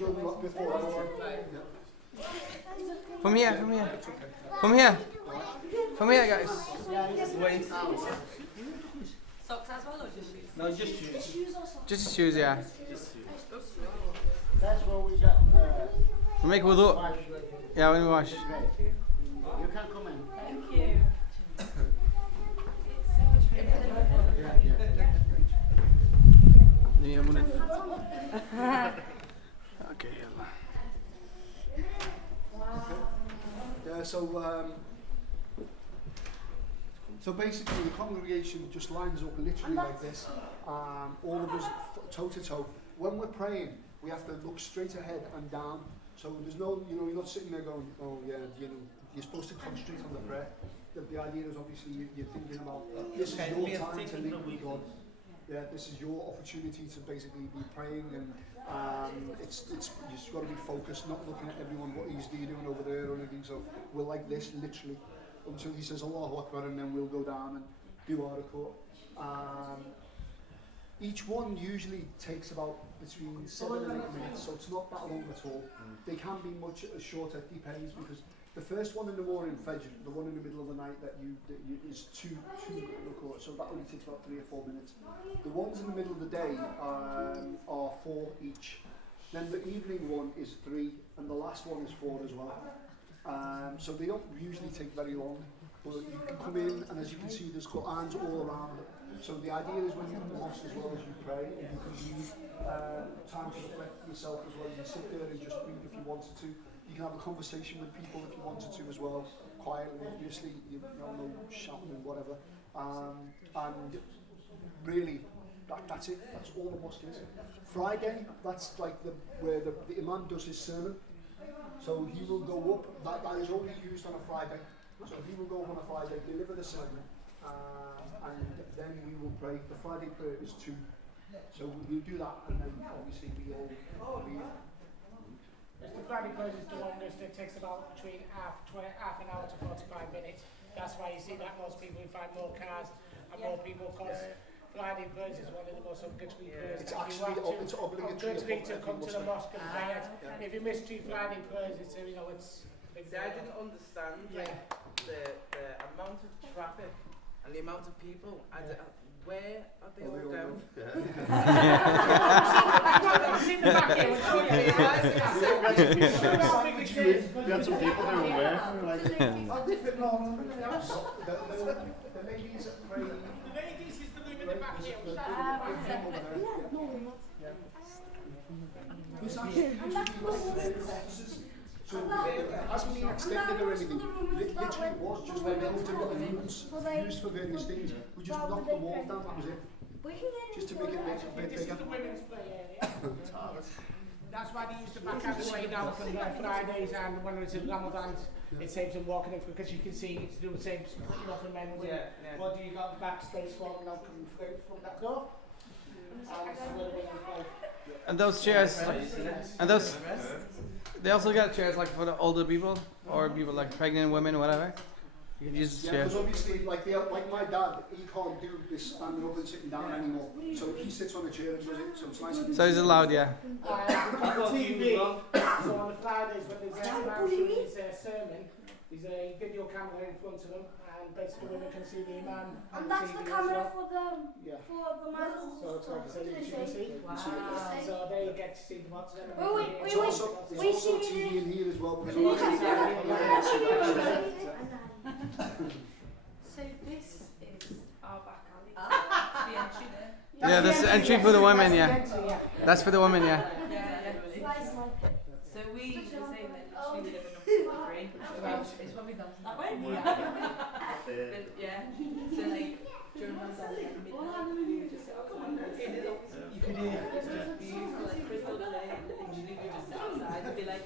you over before. From here, from here. From here. From here, guys. Wait. Socks as well or just shoes? No, just shoes. Just the shoes, yeah. That's where we got. We make wudu. Yeah, when we wash. You can come in. Thank you. Yeah, okay, Yeah, so basically the congregation just lines up literally like this. All of us toe to toe. When we're praying, we have to look straight ahead and down. So there's no, you're not sitting there going, oh yeah, you're supposed to concentrate on the prayer. The idea is obviously you're thinking about this is your time to meet with God. Yeah, this is your opportunity to basically be praying, and it's you just got to be focused, not looking at everyone what he's doing over there or anything. So we're like this literally until he says Allahu Akbar, and then we'll go down and do our ruku'. Each one usually takes about between 7 and 8 minutes, so it's not that long at all. They can be much shorter, it depends, because the first one in the morning, Fajr, the one in the middle of the night that you is two ruku', so that only takes about 3 or 4 minutes. The ones in the middle of the day are 4 each. Then the evening one is 3, and the last one is 4 as well. So they don't usually take very long, but you can come in, and as you can see, there's Qur'ans all around. So the idea is when you're in the mosque as well as you pray, you can use time to reflect yourself as well. You can sit there and just read if you wanted to. You can have a conversation with people if you wanted to as well, quietly, obviously, you know, no shouting and whatever. And really, that's it. That's all the mosque is. Friday, that's like where the Imam does his sermon. So he will go up, that is only used on a Friday. So he will go up on a Friday, deliver the sermon, and then we will pray. The Friday prayer is 2. So we'll do that, and then obviously we all leave. The Friday prayer is the longest. It takes about between half an hour to 45 minutes. That's why you see that most people find more cars and more people, because Friday prayers is one of the most obligatory prayers. It's actually it's obligatory to come to the mosque and pray it. If you miss 2 Friday prayers, it's it's. See, I didn't understand the amount of traffic and the amount of people. Where are they all going? I've seen the back here. We had some people that were aware. Are they fit normal? The ladies at pray. The ladies is the room in the back here. So it hasn't been extended or anything. It literally was just like built and used for various things. We just knocked the wall down, that was it. Just to make it a bit bigger. This is the women's play area. That's why they used to back out the way now from Fridays, and when it's in Ramadan, it saves them walking in, because you can see it's doing the same, you know, for men. What do you got backstage for now coming through from that door? And those chairs, they also got chairs like for the older people, or people like pregnant women or whatever. You can use the chairs. Because obviously, like my dad, he can't do this standing up and sitting down anymore. So he sits on a chair and does it. So it's nice. So he's allowed, yeah. TV. So on the Fridays when there's his sermon, there's a video camera in front of him, and basically women can see the imam. And that's the camera for the man. So it's like a you can see. Wow. So they get to see the what's there. It's also TV in here as well. So this is our back alley. The entry there. Yeah, that's the entry for the women, yeah. That's for the women, yeah. So we were saying that literally we live in number 3. It's probably not that way. But yeah, so like during Ramadan at midnight, we would just sit outside. You could hear it's just beautiful, like crystal clear. Literally, we just sit outside and be like,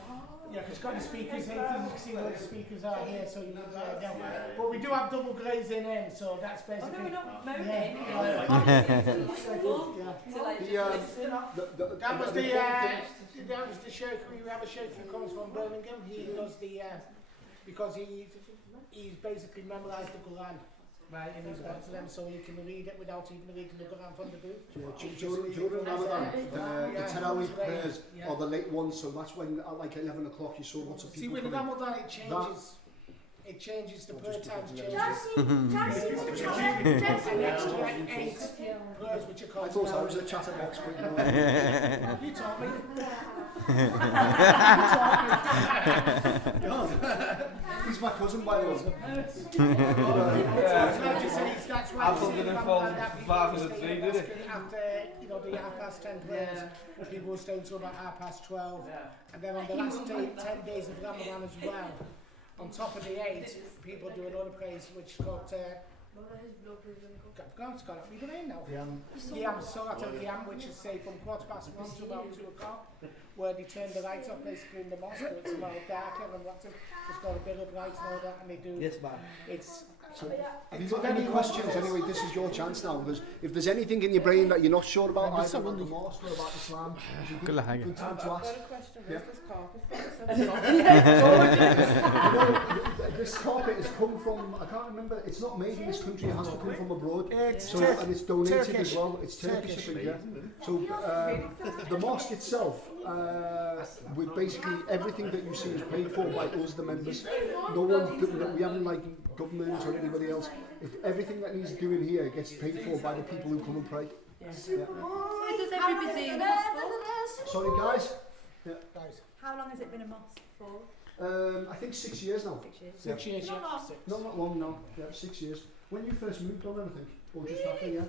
yeah, because got the speakers here, you can see where the speakers are here, so you look down. But we do have double glazing in, so that's basically. oh no, we're not moaning. That was the sheikh. We have a sheikh who comes from Birmingham. He does the because he's basically memorised the Quran Right, and he's got to them so you can read it without even reading the Quran from the book. During Ramadan, the Tarawih prayers are the late ones, so that's when at like 11 o'clock you saw lots of people. See, when coming. Ramadan it changes, the prayer times changes. An extra 8 prayers which are called. I thought I was a chatterbox, but you know. You taught me. He's my cousin, by the way. I've done it for 503, did it? After, you know, the 10:30 prayers, people will stay until about 12:30. And then on the last 10 days of Ramadan as well, on top of the 8, people do another praise which is called it's got up me brain now. Qiyam, Salat al-Qiyam, which is say from 1:15 to about 2 o'clock, where they turn the lights off basically in the mosque, where it's a lot darker and lots of, it's got a bit of light and all that, and they do. Yes, man. It's. So, have you got any questions? Anyway, this is your chance now, because if there's anything in your brain that you're not sure about, either about the mosque or about Islam, it's a good time to ask. I've got a question. Where's this carpet from? This carpet has come from, I can't remember, it's not made in this country, it has to come from abroad. And it's donated as well. It's Turkish, I think, yeah. So the mosque itself, with basically everything that you see is paid for by us, the members. No one, we haven't like government or anybody else. Everything that needs doing here gets paid for by the people who come and pray. Yeah. So does everybody in the mosque for? Sorry guys. Yeah. How long has it been a mosque for? I think 6 years now. 6 years. 6 years, yeah. No, not long, no. Yeah, 6 years. When you first moved on, I think, or just after, yeah.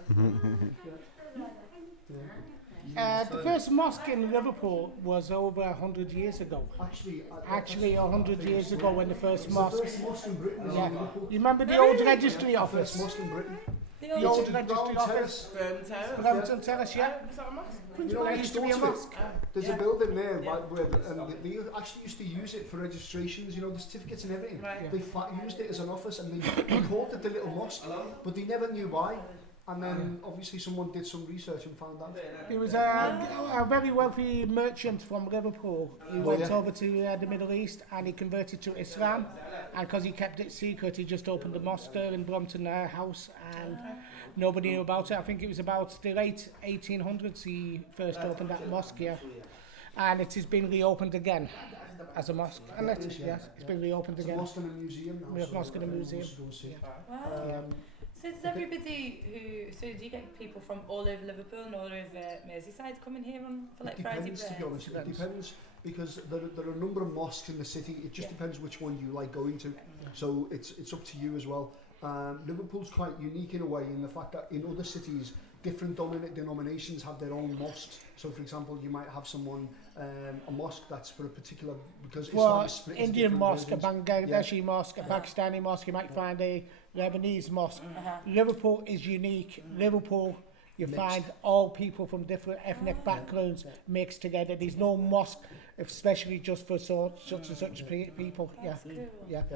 The first mosque in Liverpool was over 100 years ago. Actually, 100 years ago when the first mosque. The first mosque in Britain. Yeah. You remember the old registry office? The first mosque in Britain. The old registry office. Brampton Terrace, yeah. Was that a mosque? You know, It used to be a mosque. There's a building there where they actually used to use it for registrations, you know, the certificates and everything. Right. They used it as an office and they called it the little mosque, but they never knew why. And then obviously someone did some research and found out. He was a very wealthy merchant from Liverpool. He went over to the Middle East and he converted to Islam. And because he kept it secret, he just opened a mosque there in Brompton House and nobody knew about it. I think it was about the late 1800s he first opened that mosque here. And it has been reopened again as a mosque. And it's been reopened again. It's a mosque and a museum now. It's a mosque and a museum. Wow. So does everybody so do you get people from all over Liverpool and all over Merseyside coming here for like Friday prayers? To be honest, it depends because there are a number of mosques in the city. It just depends which one you like going to. So it's up to you as well. Liverpool's quite unique in a way in the fact that in other cities different denominations have their own mosques. So for example, you might have someone a mosque that's for a particular because Islam is split into Indian mosque, a religions. Bangladeshi mosque, a Pakistani mosque. You might find a Lebanese mosque. Liverpool is unique. Liverpool, you find all people from different ethnic backgrounds mixed together. There's no mosque, especially just for such and such people.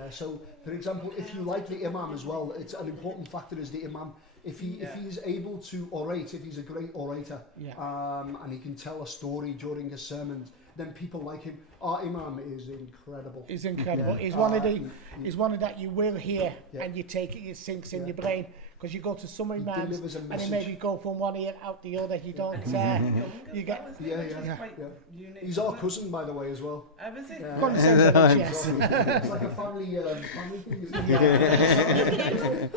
So, for example, if you like the imam as well, it's an important factor is the imam. If he's able to orate, if he's a great orator, and he can tell a story during his sermons, then people like him. Our imam is incredible. He's incredible. He's one of that you will hear and you take it, it sinks in your brain. Because you go to some imams and they maybe go from one ear out the other. You don't. You get. He's our cousin, by the way, as well. Is it? Yes. It's like a family thing, isn't it?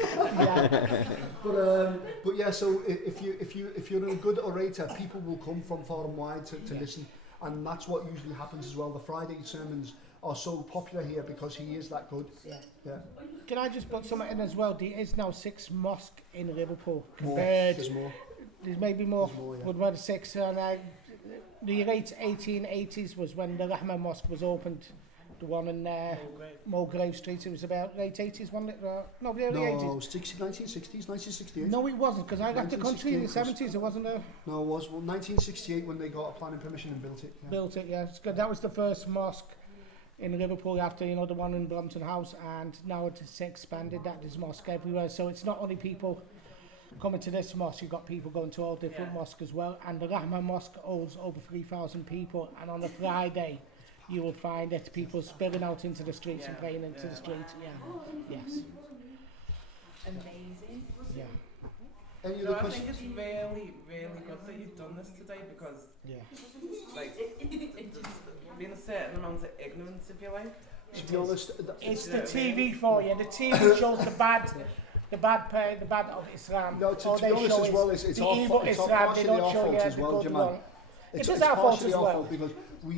But yeah. So if you're a good orator, people will come from far and wide to listen, and that's what usually happens as well. The Friday sermons are so popular here because he is that good. Yeah. Can I just put something in as well? There is now 6 mosques in Liverpool. There's more. There's maybe more. There's more, yeah. But we're 6. And the late 1880s was when the Rahman Mosque was opened. The one in Mulgrave Street. It was about late 80s, wasn't it? No, the early 80s. No, 1960s, 1968. No, it wasn't, because I left the country in the 70s. It wasn't a... No, it was 1968 when they got a planning permission and built it. Yeah. Built it, yeah. It's good. That was the first mosque in Liverpool after, the one in Brompton House, and now it's expanded. That there's mosque everywhere. So it's not only people coming to this mosque, you've got people going to all different mosques as well. And the Rahman Mosque holds over 3,000 people, and on a Friday, you will find it people spilling out into the streets and praying into the streets. Yes. amazing. Yeah. Any So other I think questions? it's really, really good that you've done this today because, like, there's been a certain amount of ignorance, if you like. To be honest, It's the TV for you. The TV shows the bad of Islam. no, to All be they honest show as is well, it's the our evil fault. It's Islam. They partially don't our show fault you as the well, good Jamal. one. It's It is our fault partially as our well. fault because we,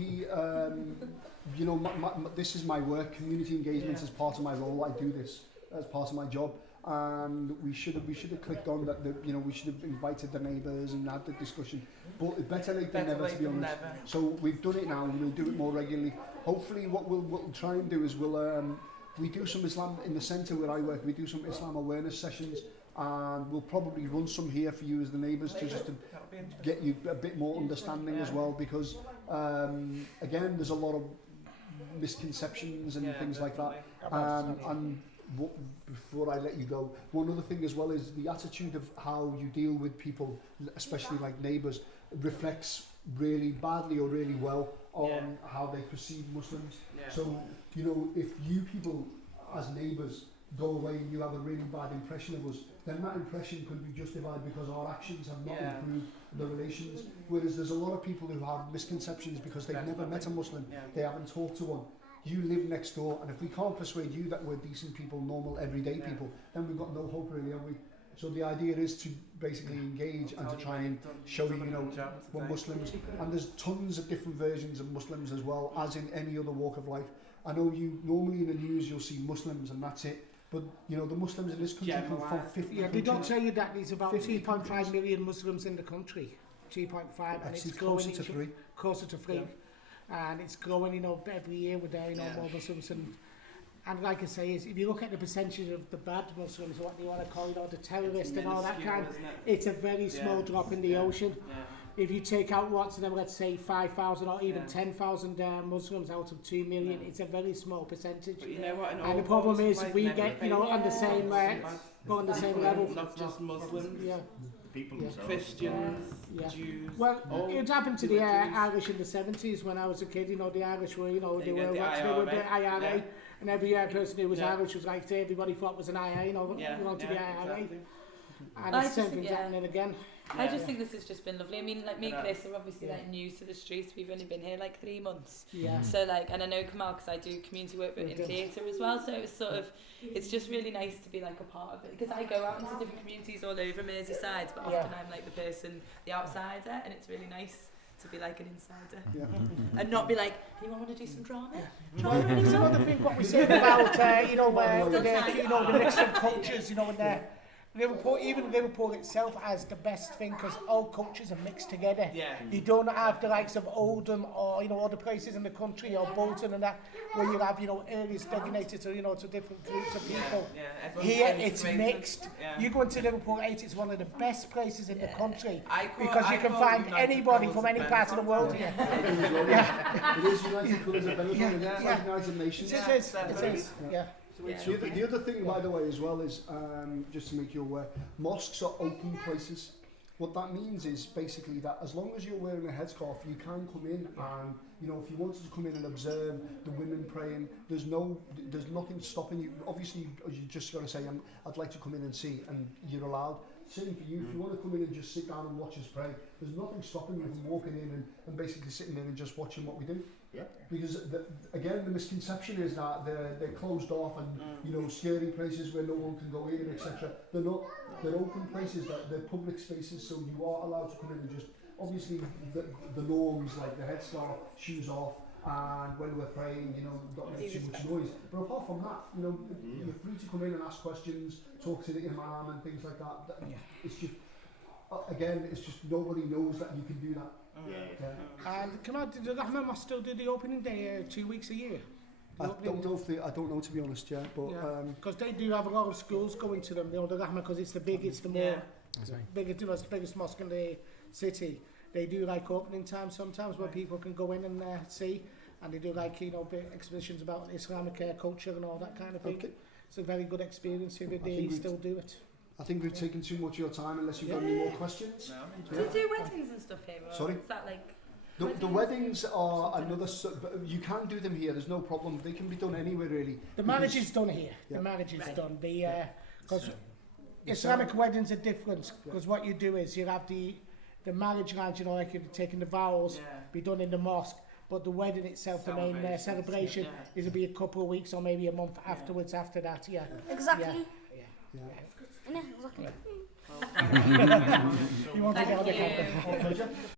you know, this is my work. Community engagement is part of my role. I do this as part of my job, and we should have clicked on that. You know, we should have invited the neighbours and had the discussion. But better late than never, to be honest. So we've done it now, and we'll do it more regularly. Hopefully, what we'll try and do is we do some Islam in the centre where I work. We do some Islam awareness sessions, and we'll probably run some here for you as the neighbours just to get you a bit more understanding as well, because again, there's a lot of misconceptions and things like that. And before I let you go, one other thing as well is the attitude of how you deal with people, especially like neighbours, reflects really badly or really well on how they perceive Muslims. So, you know, if you people as neighbours go away and you have a really bad impression of us, then that impression could be justified because our actions have not improved the relations. Whereas there's a lot of people who have misconceptions because they've never met a Muslim, they haven't talked to one. You live next door, and if we can't persuade you that we're decent people, normal, everyday people, then we've got no hope really, have we? So the idea is to basically engage and to try and show you, you know, we're Muslims. And there's tons of different versions of Muslims as well, as in any other walk of life. I know you, normally in the news you'll see Muslims and that's it. But, you know, the Muslims in this country come from 50 Yeah, they countries. don't tell you that there's about 2.5 million Muslims in the country. 2.5, and it's growing. Closer to 3. Closer to 3. And it's growing, you know, every year with you know, more Muslims. And like I say, is if you look at the percentage of the bad Muslims, what they want to call, you know, the terrorists and all that kind, it's a very small drop in the ocean. If you take out lots of them, let's say 5,000 or even 10,000 Muslims out of 2 million, it's a very small percentage. But you know what, and the problem is we get, you know, on the same level. Not just Muslims. People themselves. Christians, Jews. Well, it happened to the Irish in the 70s when I was a kid. You know, the Irish were, you know, they were the IRA, and every person who was Irish was like, everybody thought was an IRA, you know, you want to be IRA. Exactly. And it's the same thing's happening again. I just think this has just been lovely. I mean, like me and Chris are obviously like new to the streets. We've only been here like 3 months. So like, and I know Kamal because I do community work in theatre as well. So it's sort of, it's just really nice to be like a part of it. Because I go out into different communities all over Merseyside, but often I'm like the person, the outsider, and it's really nice to be like an insider and not be like, anyone want to do some drama? Well, it's another thing what we said about, you know, the mix of cultures, you know, and Liverpool, even Liverpool itself has the best thing because all cultures are mixed together. You don't have the likes of Oldham or, you know, other places in the country or Bolton and that where you have, you know, areas designated to, you know, to different groups of people. Here it's mixed. You go into Liverpool 8, it's one of the best places in the country because you can find anybody from any part of the world here. It is United Colours of Benetton, it's like United Nations. It is, The other thing, by the way, as well is, just to make you aware, mosques are open places. What that means is basically that as long as you're wearing a headscarf, you can come in and, you know, if you wanted to come in and observe the women praying, there's nothing stopping you. Obviously, you just got to say, I'd like to come in and see, and you're allowed. Same for you, if you want to come in and just sit down and watch us pray, there's nothing stopping you from walking in and basically sitting in and just watching what we do. Because again, the misconception is that they're closed off and you know, scary places where no one can go in, etc. They're not. They're open places, that they're public spaces, so you are allowed to come in and just obviously the norms like the headscarf, shoes off, and when we're praying, you know, not make too much noise. But apart from that, you know, you're free to come in and ask questions, talk to the imam and things like that. It's just again, it's just nobody knows that you can do that. And come on, did the Rahman Mosque still do the opening day 2 weeks a year? I don't know to be honest, but because they do have a lot of schools going to them. You know, the Rahman, because it's the biggest mosque in the city. They do like opening time sometimes where people can go in and see, and they do like, you know, exhibitions about Islamic culture and all that kind of thing. It's a very good experience if they still do it. I think we've taken too much of your time unless you've got any more questions. Do you do weddings and stuff here? Or Sorry? Is that like... The weddings are another... You can do them here, there's no problem. They can be done anywhere really. The marriage is done here. The marriage is done. Because Islamic weddings are different because what you do is you have the marriage lines, you know, like you're taking the vows, be done in the mosque. But the wedding itself, the main celebration, is to be a couple of weeks or maybe a month afterwards. After that, Exactly. Yeah. Exactly. You want to get on the camera?